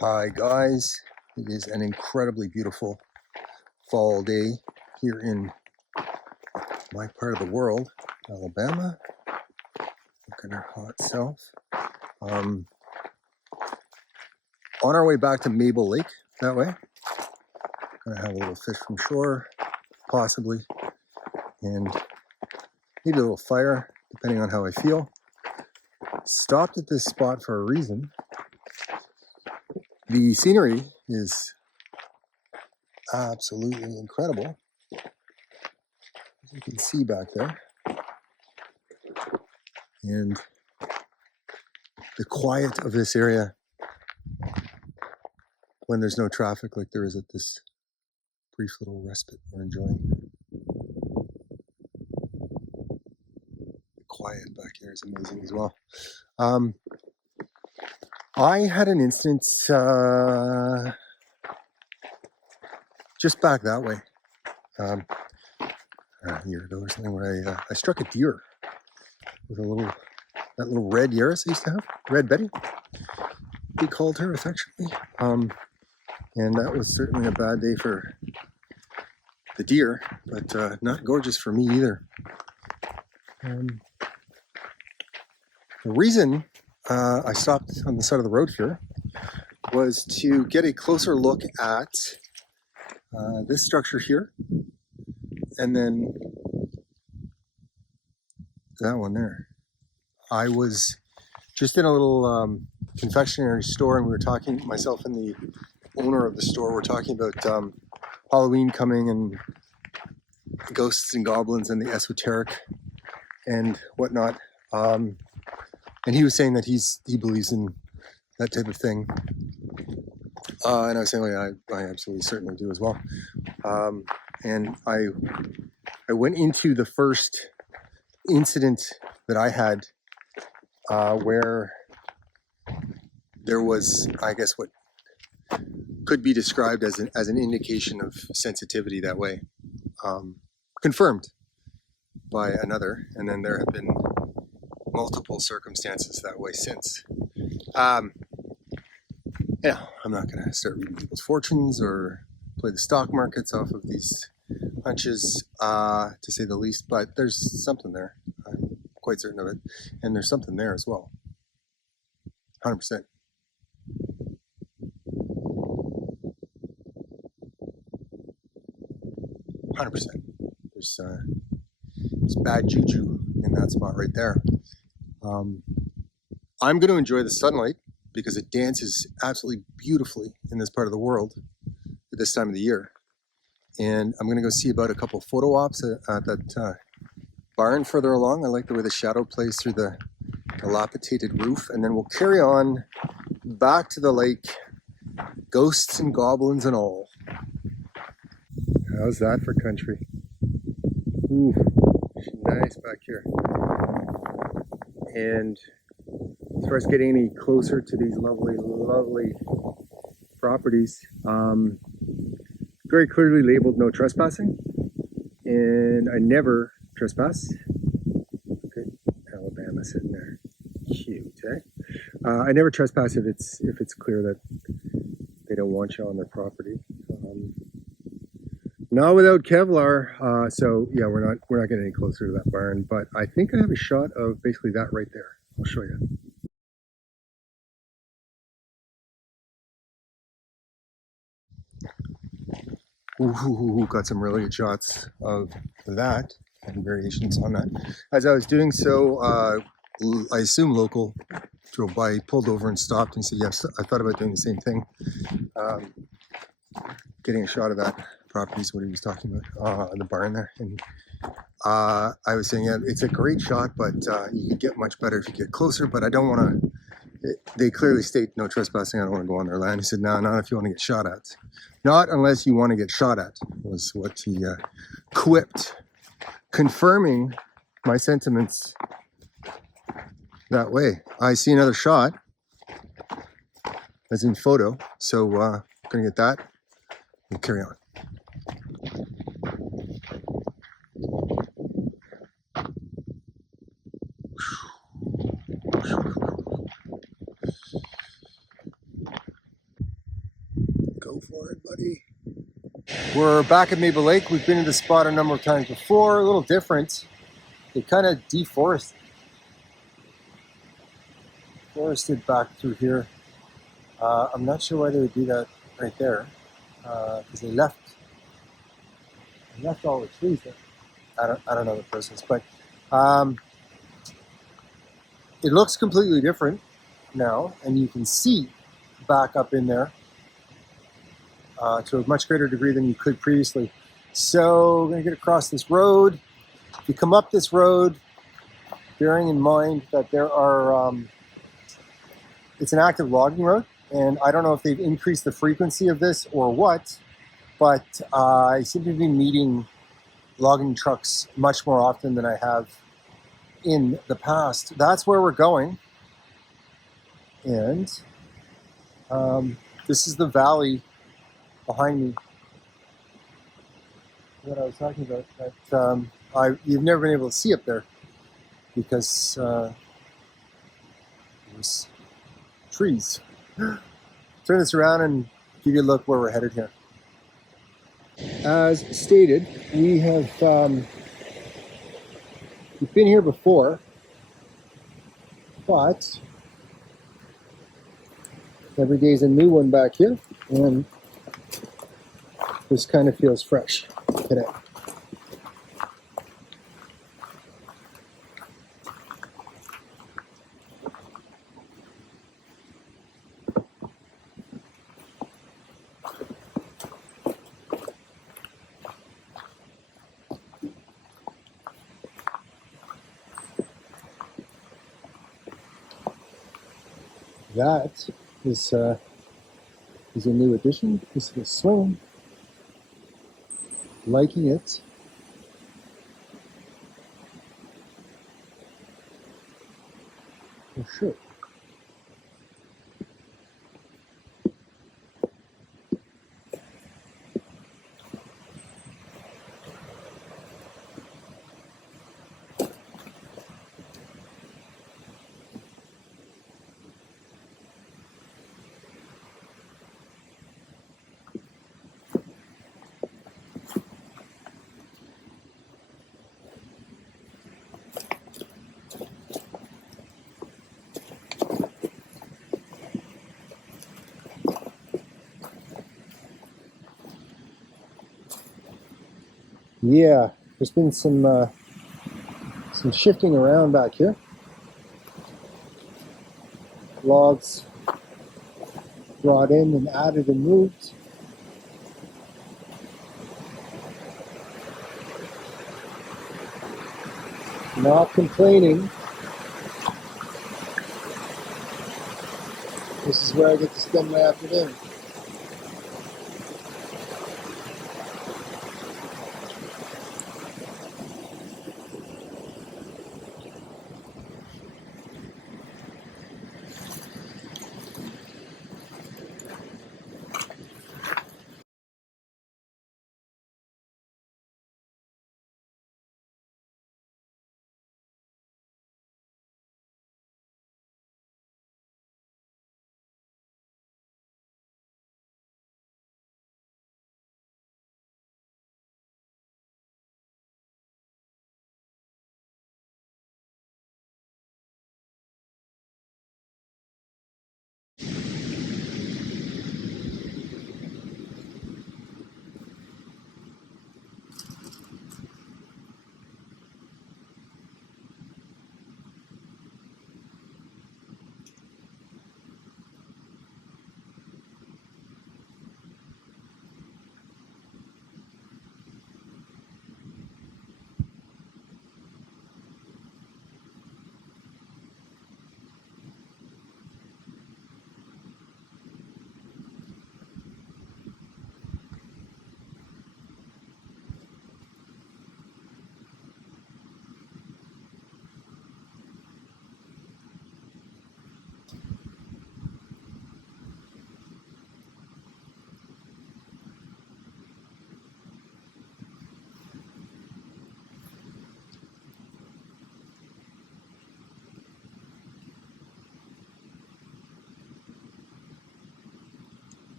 Hi guys, it is an incredibly beautiful fall day here in my part of the world, Alabama. Look at our hot self. On our way back to Mabel Lake that way. Gonna have a little fish from shore, possibly, and maybe a little fire, depending on how I feel. Stopped at this spot for a reason. The scenery is absolutely incredible, as you can see back there, and the quiet of this area when there's no traffic like there is at this brief little respite we're enjoying. The quiet back here is amazing as well. I had an instance just back that way a year ago or something where I struck a deer with that little red Yaris I used to have, Red Betty, we called her affectionately. And that was certainly a bad day for the deer, but not gorgeous for me either. The reason I stopped on the side of the road here was to get a closer look at this structure here, and then that one there. I was just in a little confectionery store, and we were talking, myself and the owner of the store were talking about Halloween coming and ghosts and goblins and the esoteric and whatnot. And he was saying that he believes in that type of thing. And I was saying, well, yeah, I absolutely certainly do as well. And I went into the first incident that I had where there was, I guess, what could be described as an indication of sensitivity that way, confirmed by another, and then there have been multiple circumstances that way since. Yeah, I'm not going to start reading people's fortunes or play the stock markets off of these hunches, to say the least, but there's something there. I'm quite certain of it, and there's something there as well. 100%. 100%. There's bad juju in that spot right there. I'm going to enjoy the sunlight because it dances absolutely beautifully in this part of the world at this time of the year. And I'm going to go see about a couple photo ops at that barn further along. I like the way the shadow plays through the dilapidated roof. And then we'll carry on back to the lake, ghosts and goblins and all. How's that for country? Ooh, nice back here. And as far as getting any closer to these lovely, lovely properties, very clearly labeled no trespassing, and I never trespass. Okay, Alabama sitting there, cute, eh? I never trespass if it's clear that they don't want you on their property. Not without Kevlar, so yeah, we're not getting any closer to that barn, but I think I have a shot of basically that right there. I'll show you. Ooh, got some really good shots of that and variations on that. As I was doing so, I assume local drove by, pulled over and stopped and said, yes, I thought about doing the same thing. Getting a shot of that property is what he was talking about, the barn there. And I was saying, yeah, it's a great shot, but you can get much better if you get closer, but I don't want to. They clearly state no trespassing. I don't want to go on their land. He said, no, not if you want to get shot at. Not unless you want to get shot at, was what he quipped, confirming my sentiments that way. I see another shot, as in photo, so going to get that and carry on. morning, buddy. We're back at Mabel Lake. We've been to the spot a number of times before. A little different. They kind of deforested back through here. I'm not sure why they would do that right there, because they left all the trees there. I don't know the process, but it looks completely different now, and you can see back up in there to a much greater degree than you could previously. So we're going to get across this road. If you come up this road, bearing in mind that there are, it's an active logging road, and I don't know if they've increased the frequency of this or what, but I seem to be meeting logging trucks much more often than I have in the past. That's where we're going. And this is the valley behind me that I was talking about. That you've never been able to see up there because there's trees. Turn this around and give you a look where we're headed here. As stated, we have we've been here before, but every day's a new one back here, and this kind of feels fresh today. That is a new addition. This is swing. Liking it. For sure. Yeah, there's been some shifting around back here. Logs brought in and added and moved. Not complaining. This is where I get to spend my afternoon.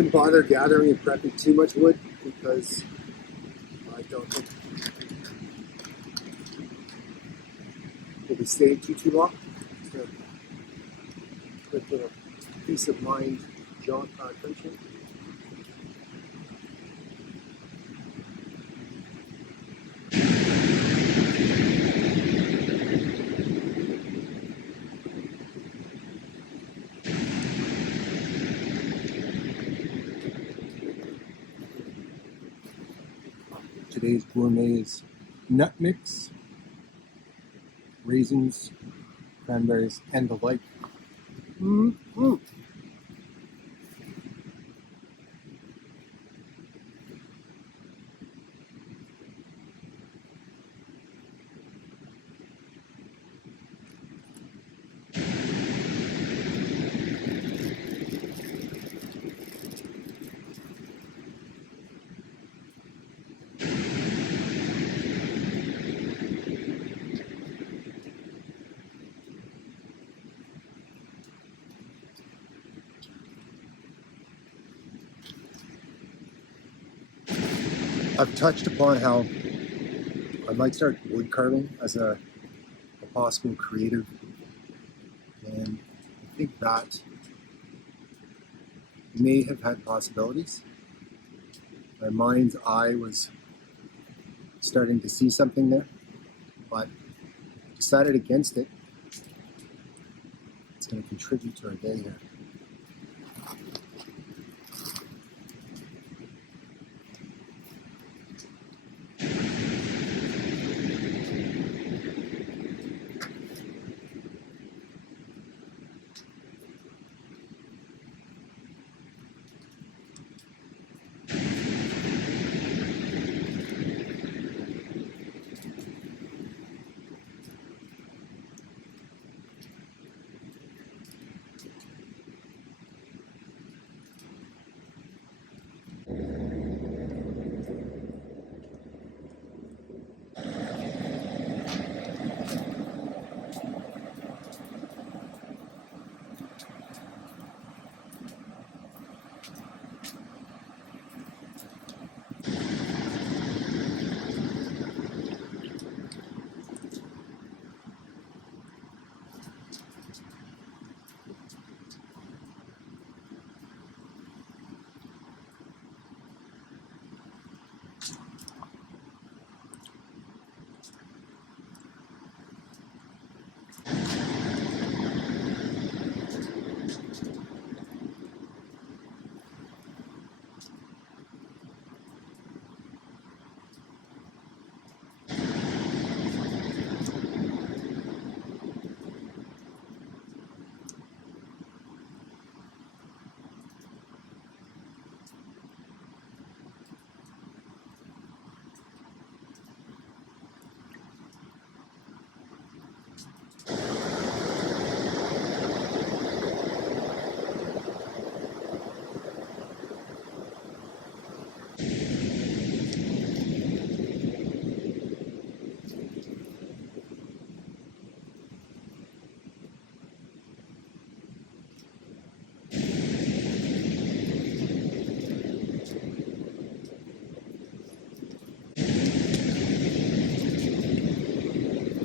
didn't bother gathering and prepping too much wood because I don't think we'll be staying too long. Just a quick little peace of mind jaunt country. Today's gourmet is nut mix, raisins, cranberries, and the like. Mm-hmm. I've touched upon how I might start wood carving as a possible creative, and I think that may have had possibilities. My mind's eye was starting to see something there, but decided against it. It's going to contribute to our day here.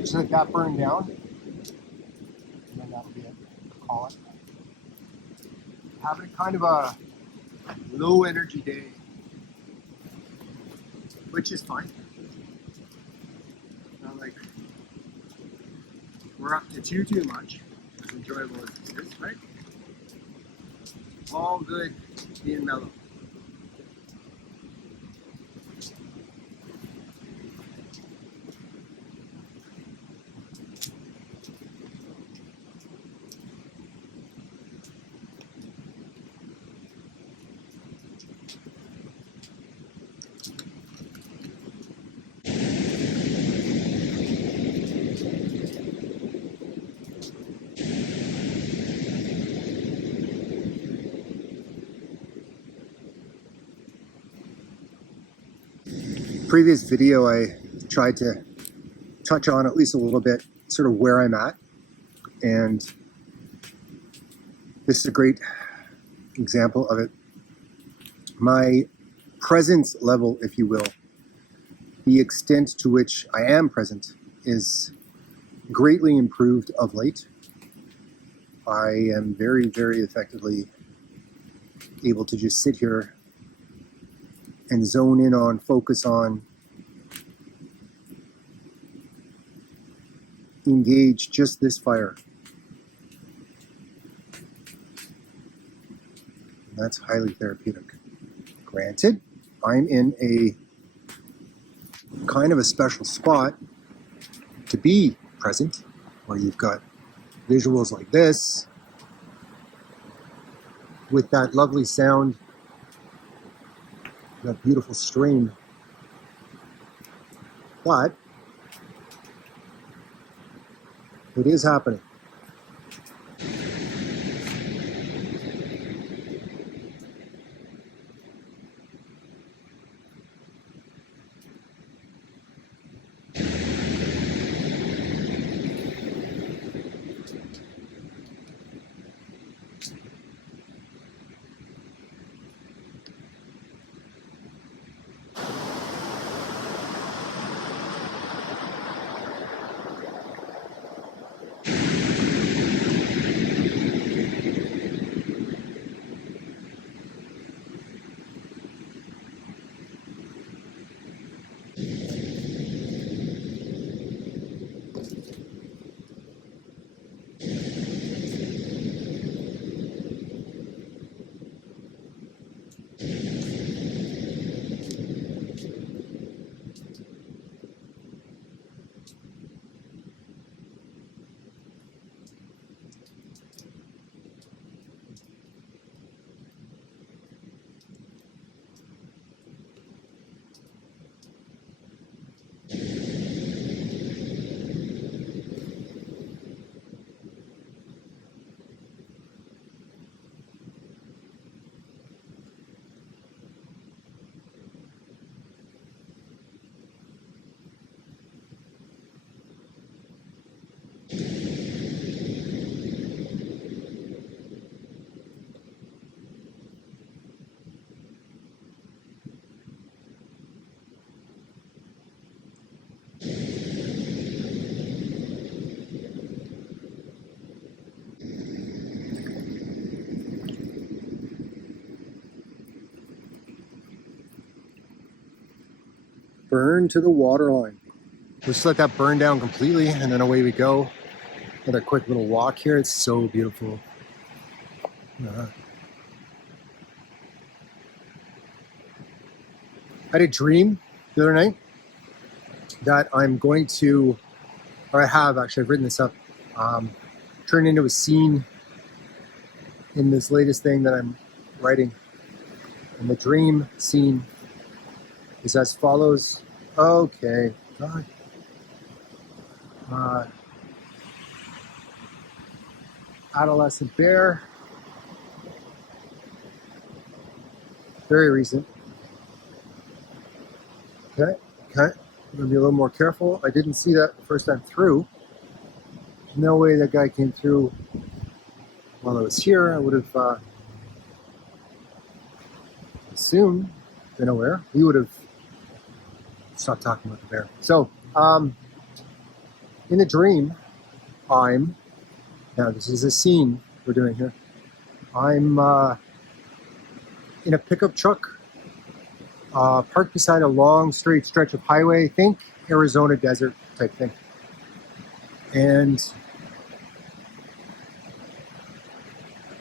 Just let that burn down, and then that'll be it. Call it. Having kind of a low energy day, which is fine. Not like we're up to too much, as enjoyable as this is, right? All good being mellow. Previous video, I tried to touch on at least a little bit sort of where I'm at, and this is a great example of it. my presence level, if you will, the extent to which I am present, is greatly improved of late. I am very, very effectively able to just sit here and zone in on, focus on, engage just this fire. And that's highly therapeutic. Granted, I'm in a kind of a special spot to be present, where you've got visuals like this, with that lovely sound, that beautiful stream. But it is happening. Burn to the waterline. We'll just let that burn down completely, and then away we go. Another quick little walk here. It's so beautiful. I had a dream the other night that I'm going to, or I have actually, I've written this up, turn into a scene in this latest thing that I'm writing. And the dream scene is as follows. Okay, God. Adolescent bear. Very recent. Okay. I'm gonna be a little more careful. I didn't see that the first time through. There's no way that guy came through while I was here. I would have assumed, been aware. We would have stopped talking about the bear. So, in the dream, now this is a scene we're doing here. I'm in a pickup truck, parked beside a long straight stretch of highway. Think Arizona desert type thing. And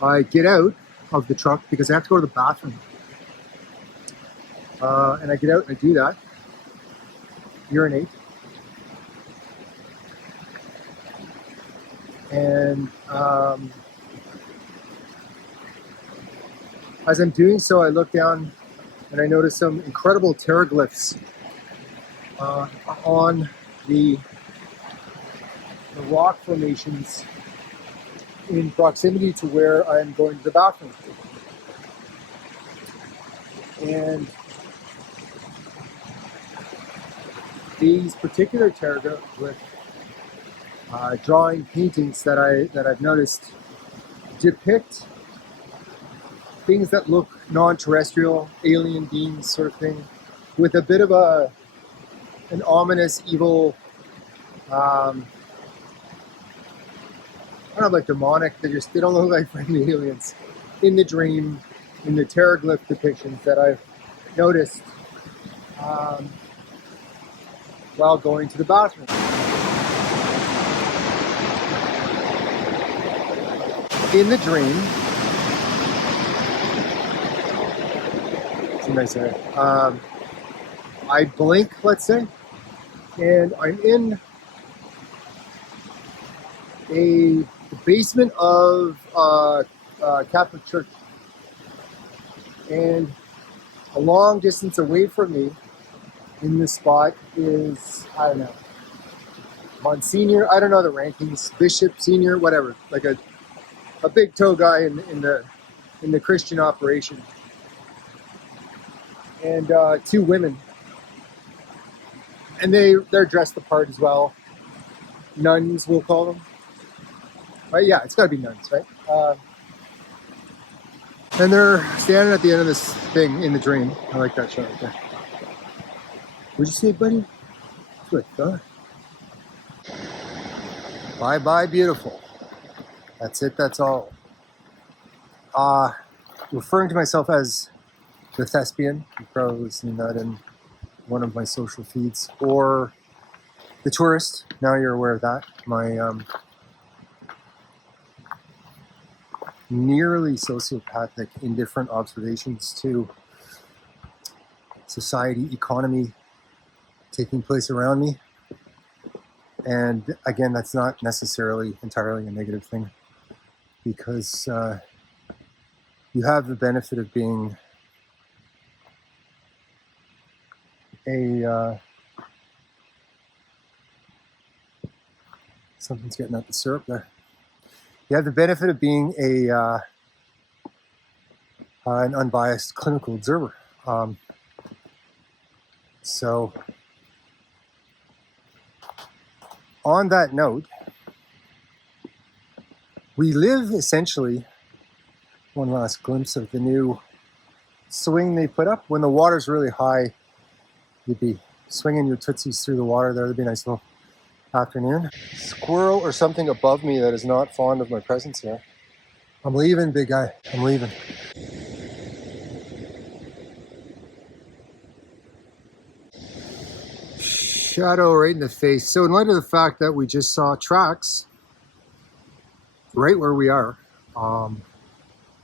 I get out of the truck because I have to go to the bathroom. And I get out and I do that. Urinate. And as I'm doing so, I look down and I notice some incredible pteroglyphs on the rock formations in proximity to where I'm going to the bathroom. And these particular pteroglyph drawing paintings that I've noticed depict things that look non-terrestrial alien beings sort of thing, with a bit of an ominous, evil, kind of like demonic. They don't look like friendly aliens in the dream, in the terraglyph depictions that I've noticed while going to the bathroom. In the dream, it's a nice area. I blink, let's say, and I'm in the basement of a Catholic church, and a long distance away from me in this spot is, I don't know, Monsignor, I don't know the rankings, Bishop, Senior, whatever, like a big toe guy in the Christian operation, and two women, and they're dressed the part as well. Nuns, we'll call them. Right? Yeah, it's got to be nuns, right? And they're standing at the end of this thing in the dream. I like that shot right there. What'd you say, buddy? That's what I thought. Bye bye, beautiful. That's it, that's all. Referring to myself as the thespian, you've probably seen that in one of my social feeds, or the tourist, now you're aware of that. My nearly sociopathic, indifferent observations to society, economy taking place around me. And again, that's not necessarily entirely a negative thing, because you have the benefit of being something's getting at the syrup there. You have the benefit of being an unbiased clinical observer. So on that note, we live essentially, one last glimpse of the new swing they put up. When the water's really high, you'd be swinging your tootsies through the water there. It'd be a nice little afternoon. Squirrel or something above me that is not fond of my presence here. I'm leaving, big guy. I'm leaving. Shadow right in the face. So in light of the fact that we just saw tracks right where we are,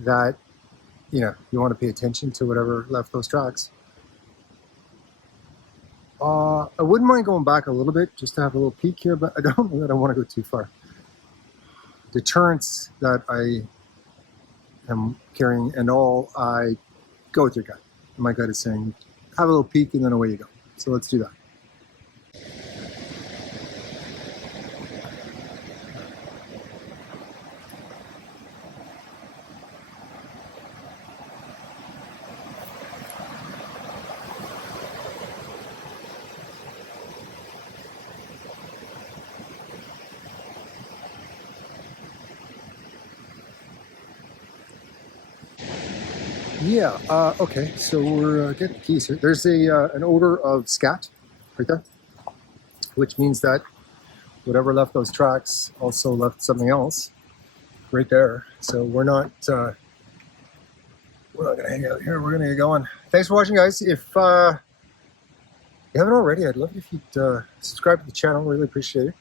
that, you know, you want to pay attention to whatever left those tracks. I wouldn't mind going back a little bit just to have a little peek here, but I don't know that I want to go too far. Deterrence that I am carrying and all, I go with your gut. My gut is saying, have a little peek and then away you go. So let's do that. Yeah, okay, so we're getting the keys here. There's an odor of scat right there, which means that whatever left those tracks also left something else right there. So we're not gonna hang out here. We're gonna get going. Thanks for watching, guys. If you haven't already, I'd love it if you'd subscribe to the channel. Really appreciate it.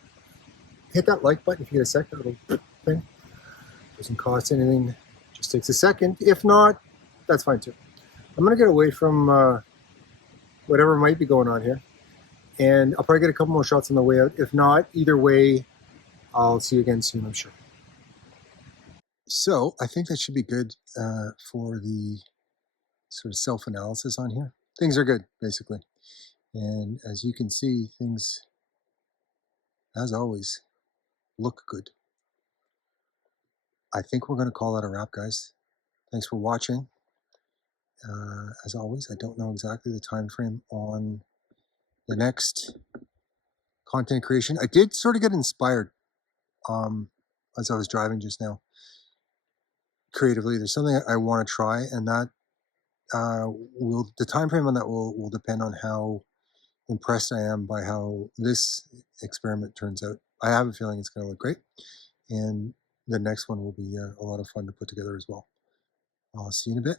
Hit that like button if you get a second. That little thing doesn't cost anything. Just takes a second. If not, that's fine too. I'm gonna get away from whatever might be going on here, and I'll probably get a couple more shots on the way out. If not, either way, I'll see you again soon, I'm sure. So I think that should be good for the sort of self-analysis on here. Things are good, basically. And as you can see, things, as always, look good. I think we're going to call that a wrap, guys. Thanks for watching. As always, I don't know exactly the time frame on the next content creation. I did sort of get inspired as I was driving just now. Creatively, there's something I want to try, and that the time frame on that will depend on how impressed I am by how this experiment turns out. I have a feeling it's going to look great, and the next one will be a lot of fun to put together as well. I'll see you in a bit.